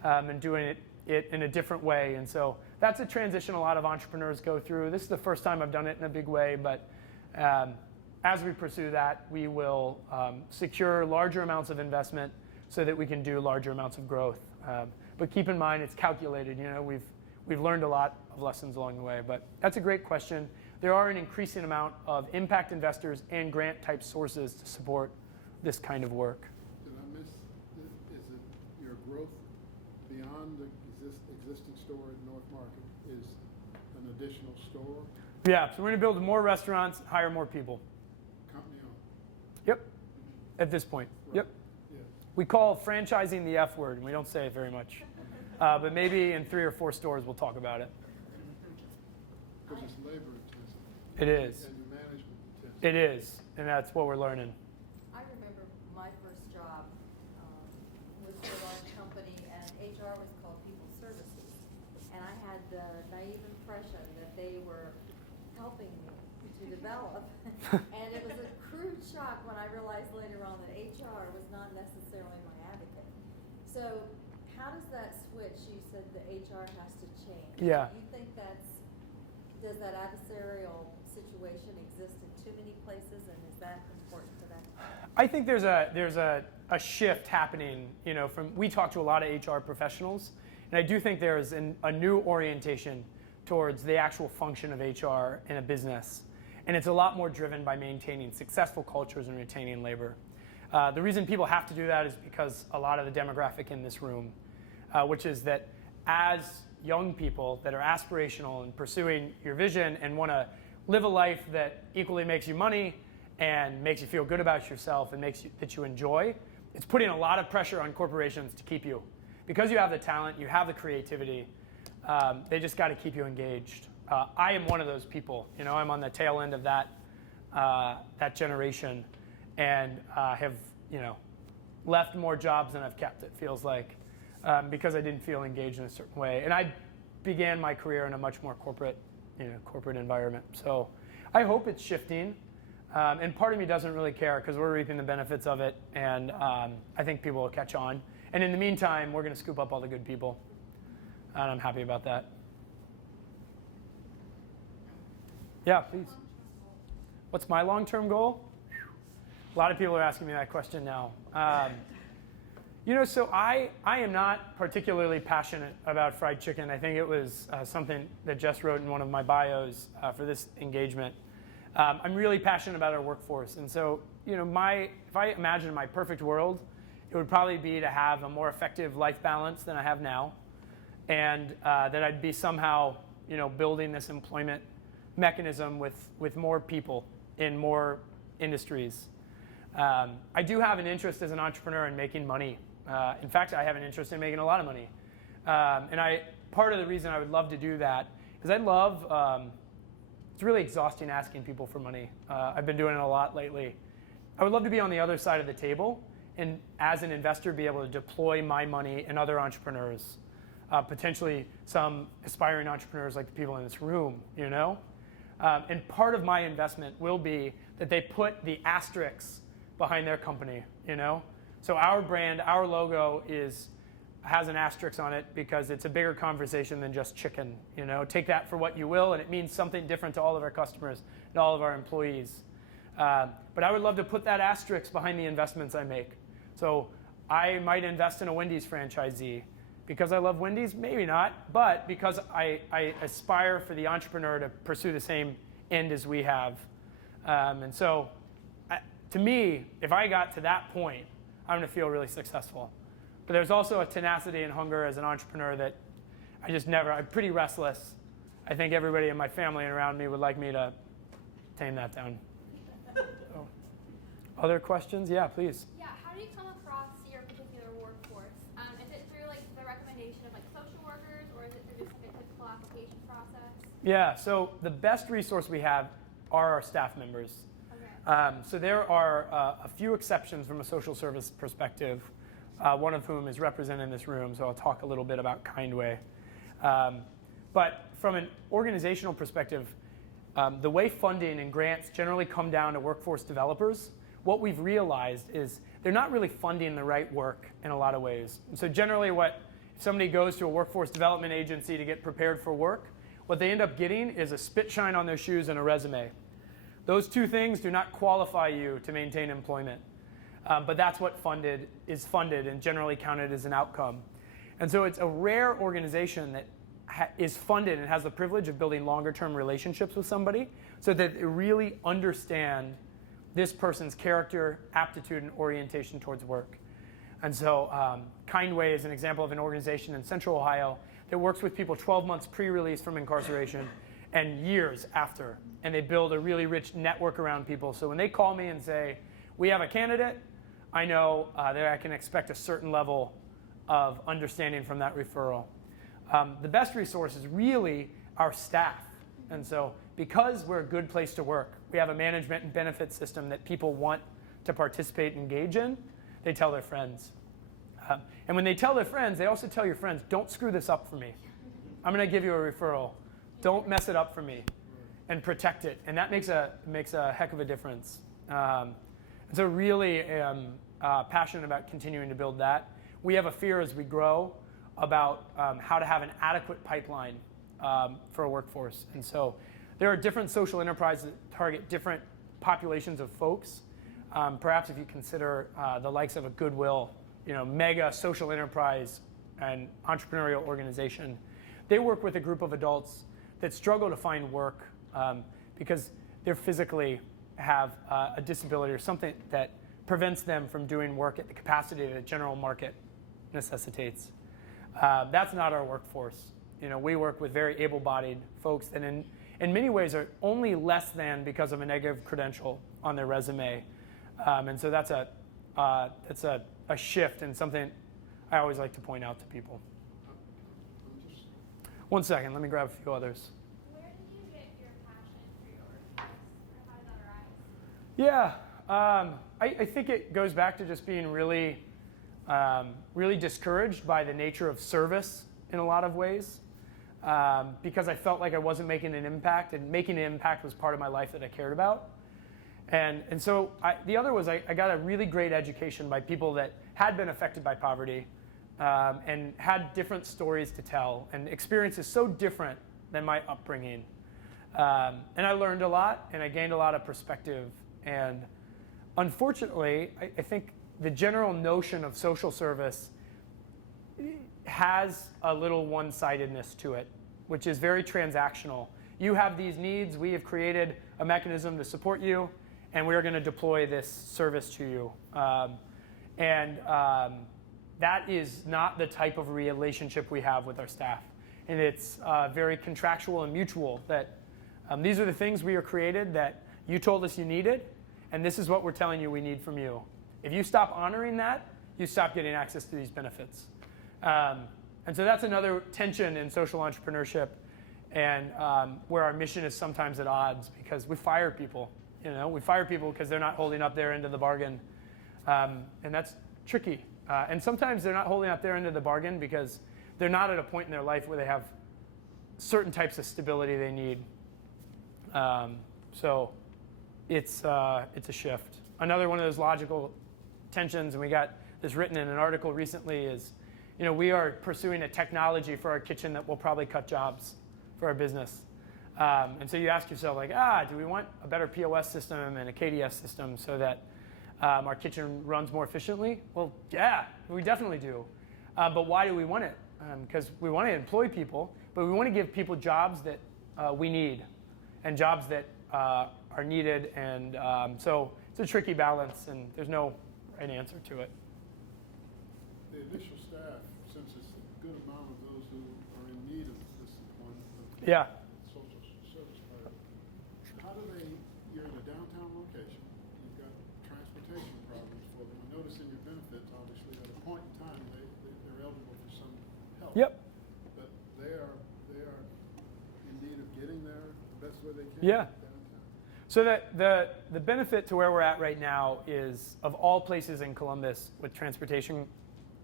and doing it in a different way. And so that's a transition a lot of entrepreneurs go through. This is the first time I've done it in a big way, but as we pursue that, we will secure larger amounts of investment so that we can do larger amounts of growth. But keep in mind, it's calculated. We've learned a lot of lessons along the way. But that's a great question. There are an increasing amount of impact investors and grant-type sources to support this kind of work. Did I miss, is it your growth beyond the existing store at North Market is an additional store? Yeah, so we're going to build more restaurants, hire more people. Company owned? Yep, at this point. Right. Yep. Yeah. We call franchising the F word, and we don't say it very much. But maybe in 3 or 4 stores we'll talk about it. Because it's labor intensive. It is. And management intensive. It is, and that's what we're learning. I remember my first job was for a large company, and HR was called People Services. And I had the naive impression that they were helping me to develop. And it was a crude shock when I realized later on that HR was not necessarily my advocate. So how does that switch? You said the HR has to change. Yeah. Do you think does that adversarial situation exist in too many places, and is that important to that? I think there's a shift happening. We talk to a lot of HR professionals, and I do think there's a new orientation towards the actual function of HR in a business, and it's a lot more driven by maintaining successful cultures and retaining labor. The reason people have to do that is because a lot of the demographic in this room, which is that as young people that are aspirational and pursuing your vision and want to live a life that equally makes you money and makes you feel good about yourself and that you enjoy, it's putting a lot of pressure on corporations to keep you. Because you have the talent, you have the creativity, they just got to keep you engaged. I am one of those people. I'm on the tail end of that generation, and have left more jobs than I've kept. It feels like because I didn't feel engaged in a certain way, and I began my career in a much more corporate environment. So I hope it's shifting, and part of me doesn't really care because we're reaping the benefits of it, and I think people will catch on. And in the meantime, we're going to scoop up all the good people, and I'm happy about that. Yeah, please. What's my long-term goal? A lot of people are asking me that question now. So I am not particularly passionate about fried chicken. I think it was something that Jess wrote in one of my bios for this engagement. I'm really passionate about our workforce. And so, if I imagine my perfect world, it would probably be to have a more effective life balance than I have now. And that I'd be somehow, building this employment mechanism with more people in more industries. I do have an interest as an entrepreneur in making money. In fact, I have an interest in making a lot of money. And part of the reason I would love to do that is I love, it's really exhausting asking people for money. I've been doing it a lot lately. I would love to be on the other side of the table and as an investor be able to deploy my money in other entrepreneurs, potentially some aspiring entrepreneurs like the people in this room, And part of my investment will be that they put the asterisks behind their company, So our brand, our logo has an asterisk on it because it's a bigger conversation than just chicken, Take that for what you will, and it means something different to all of our customers and all of our employees. But I would love to put that asterisk behind the investments I make. So I might invest in a Wendy's franchisee. Because I love Wendy's? Maybe not, but because I aspire for the entrepreneur to pursue the same end as we have. And so, to me, if I got to that point, I'm going to feel really successful. But there's also a tenacity and hunger as an entrepreneur that I'm pretty restless. I think everybody in my family and around me would like me to tame that down. So, other questions? Yeah, please. Yeah, how do you come across your particular workforce? Is it through the recommendation of social workers, or is it through just a typical application process? Yeah, so the best resource we have are our staff members. Okay. So there are a few exceptions from a social service perspective, one of whom is represented in this room, so I'll talk a little bit about Kindway. But from an organizational perspective, the way funding and grants generally come down to workforce developers, what we've realized is they're not really funding the right work in a lot of ways. And so generally if somebody goes to a workforce development agency to get prepared for work, what they end up getting is a spit shine on their shoes and a resume. Those two things do not qualify you to maintain employment. But that's what is funded and generally counted as an outcome. And so it's a rare organization that is funded and has the privilege of building longer-term relationships with somebody so that they really understand this person's character, aptitude, and orientation towards work. And so Kindway is an example of an organization in Central Ohio that works with people 12 months pre-release from incarceration and years after. And they build a really rich network around people. So when they call me and say, we have a candidate, I know that I can expect a certain level of understanding from that referral. The best resource is really our staff. And so because we're a good place to work, we have a management and benefit system that people want to participate and engage in, they tell their friends. And when they tell their friends, they also tell your friends, don't screw this up for me. I'm going to give you a referral. Don't mess it up for me. And protect it. And that makes a heck of a difference. And so really passionate about continuing to build that. We have a fear as we grow about how to have an adequate pipeline for a workforce. And so there are different social enterprises that target different populations of folks. Perhaps if you consider the likes of a Goodwill, mega social enterprise and entrepreneurial organization, they work with a group of adults that struggle to find work because they physically have a disability or something that prevents them from doing work at the capacity that the general market necessitates. That's not our workforce. We work with very able-bodied folks that in many ways are only less than because of a negative credential on their resume. And so that's a shift and something I always like to point out to people. I'm just, One second, let me grab a few others. Where did you get your passion for your work? Or how did that arise? Yeah, I think it goes back to just being really, really discouraged by the nature of service in a lot of ways, because I felt like I wasn't making an impact, and making an impact was part of my life that I cared about. And so the other was I got a really great education by people that had been affected by poverty and had different stories to tell and experiences so different than my upbringing. And I learned a lot, and I gained a lot of perspective. And unfortunately, I think the general notion of social service has a little one-sidedness to it, which is very transactional. You have these needs, we have created a mechanism to support you, and we're going to deploy this service to you. That is not the type of relationship we have with our staff. And it's very contractual and mutual, that these are the things we are created that you told us you needed, and this is what we're telling you we need from you. If you stop honoring that, you stop getting access to these benefits. And so that's another tension in social entrepreneurship, and where our mission is sometimes at odds, because we fire people. We fire people because they're not holding up their end of the bargain, and that's tricky. And sometimes they're not holding up their end of the bargain because they're not at a point in their life where they have certain types of stability they need. So it's a shift. Another one of those logical tensions, and we got this written in an article recently, is we are pursuing a technology for our kitchen that will probably cut jobs for our business. And so you ask yourself, like, do we want a better POS system and a KDS system so that our kitchen runs more efficiently? Well, yeah, we definitely do. But why do we want it? Because we want to employ people, but we want to give people jobs that we need, and jobs that are needed. And so it's a tricky balance, and there's no right answer to it. the initial staff, since it's a good amount of those who are in need of this employment, Yeah. social service part, how do they, you're in a downtown location, you've got transportation problems for them. I notice in your benefits, obviously, at a point in time, they're eligible for some help. Yep. But they are in need of getting there the best way they can. Yeah. Downtown. So the benefit to where we're at right now is, of all places in Columbus with transportation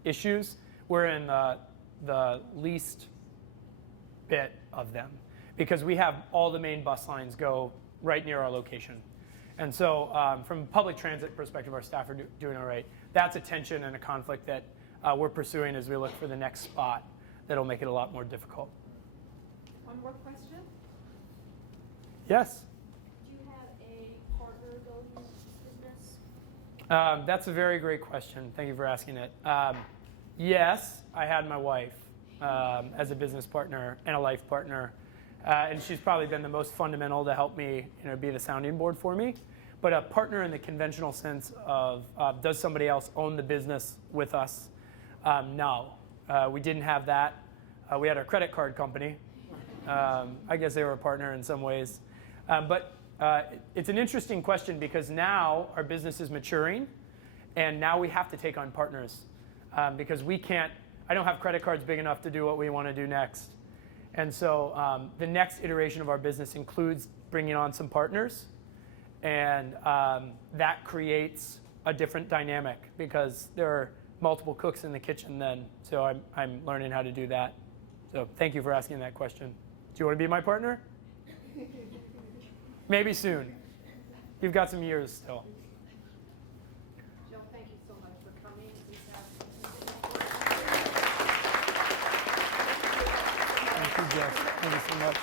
issues, we're in the least bit of them, because we have all the main bus lines go right near our location. And so from a public transit perspective, our staff are doing all right. That's a tension and a conflict that we're pursuing as we look for the next spot that'll make it a lot more difficult. One more question? Yes? Do you have a partner building this business? That's a very great question. Thank you for asking it. Yes, I had my wife as a business partner and a life partner, and she's probably been the most fundamental to help me, be the sounding board for me. But a partner in the conventional sense of does somebody else own the business with us? No, we didn't have that. We had our credit card company. I guess they were a partner in some ways. But it's an interesting question, because now our business is maturing, and now we have to take on partners, because I don't have credit cards big enough to do what we want to do next. And so the next iteration of our business includes bringing on some partners, and that creates a different dynamic, because there are multiple cooks in the kitchen then. So I'm learning how to do that. So thank you for asking that question. Do you want to be my partner? Maybe soon. You've got some years still. Joe, thank you so much for coming this afternoon. Thank you, Jess. Thank you so much.